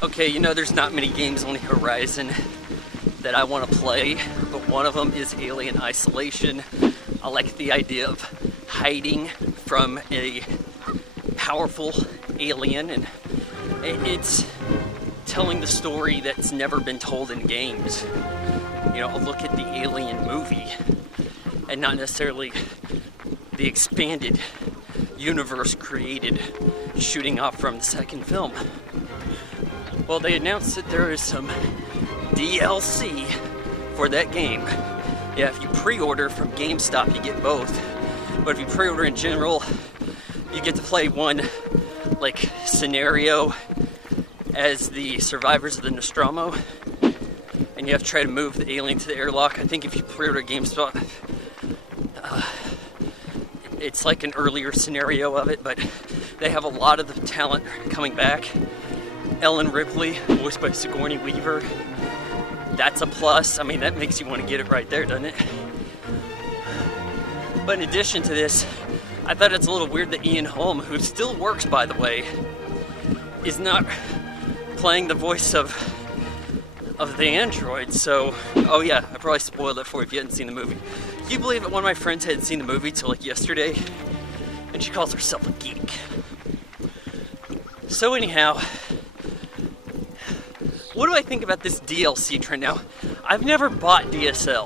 Okay, you know there's not many games on the horizon that I want to play, but one of them is Alien Isolation. I like the idea of hiding from a powerful alien, and it's telling the story that's never been told in games. You know, a look at the Alien movie, and not necessarily the expanded universe created shooting off from the second film. Well, they announced that there is some DLC for that game. Yeah, if you pre-order from GameStop, you get both. But if you pre-order in general, you get to play one, like, scenario as the survivors of the Nostromo. And you have to try to move the alien to the airlock. I think if you pre-order GameStop, it's like an earlier scenario of it, but they have a lot of the talent coming back. Ellen Ripley, voiced by Sigourney Weaver. That's a plus. I mean, that makes you want to get it right there, doesn't it? But in addition to this, I thought it's a little weird that Ian Holm, who still works, by the way, is not playing the voice of the android. So, oh yeah, I probably spoiled it for you if you hadn't seen the movie. Can you believe that one of my friends hadn't seen the movie till like yesterday? And she calls herself a geek. So anyhow, what do I think about this DLC trend now? I've never bought DLC.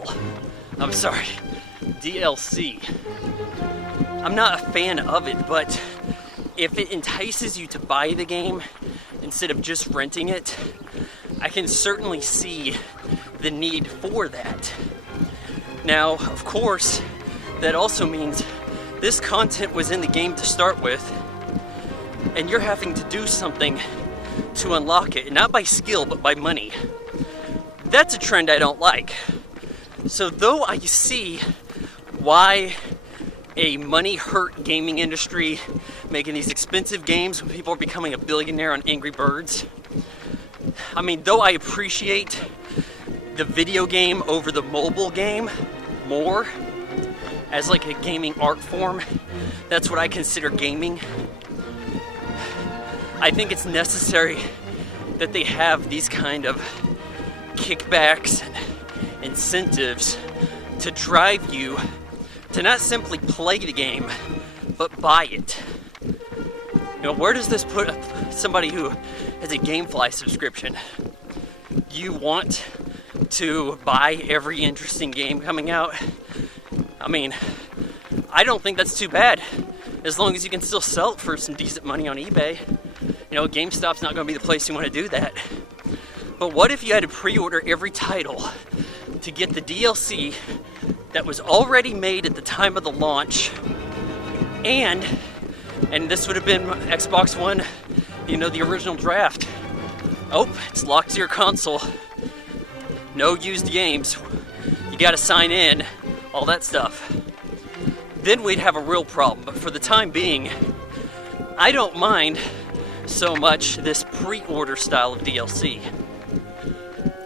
I'm not a fan of it, but if it entices you to buy the game instead of just renting it, I can certainly see the need for that. Now, of course, that also means this content was in the game to start with, and you're having to do something to unlock it, not by skill, but by money. That's a trend I don't like. So though I see why a money-hurt gaming industry making these expensive games when people are becoming a billionaire on Angry Birds, I mean, though I appreciate the video game over the mobile game more as like a gaming art form, that's what I consider gaming. I think it's necessary that they have these kind of kickbacks and incentives to drive you to not simply play the game, but buy it. You know, where does this put somebody who has a GameFly subscription? You want to buy every interesting game coming out? I mean, I don't think that's too bad, as long as you can still sell it for some decent money on eBay. You know, GameStop's not going to be the place you want to do that. But what if you had to pre-order every title to get the DLC that was already made at the time of the launch, and this would have been Xbox One, you know, the original draft. Oh, it's locked to your console. No used games. You got to sign in, all that stuff. Then we'd have a real problem. But for the time being, I don't mind so much this pre-order style of DLC.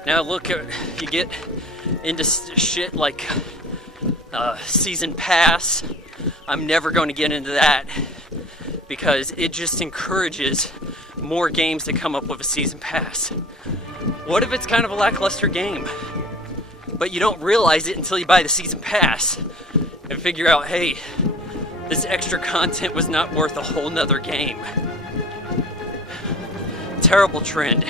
Now look, you get into shit like Season Pass. I'm never going to get into that because it just encourages more games to come up with a Season Pass. What if it's kind of a lackluster game, but you don't realize it until you buy the Season Pass and figure out, hey, this extra content was not worth a whole nother game. Terrible trend.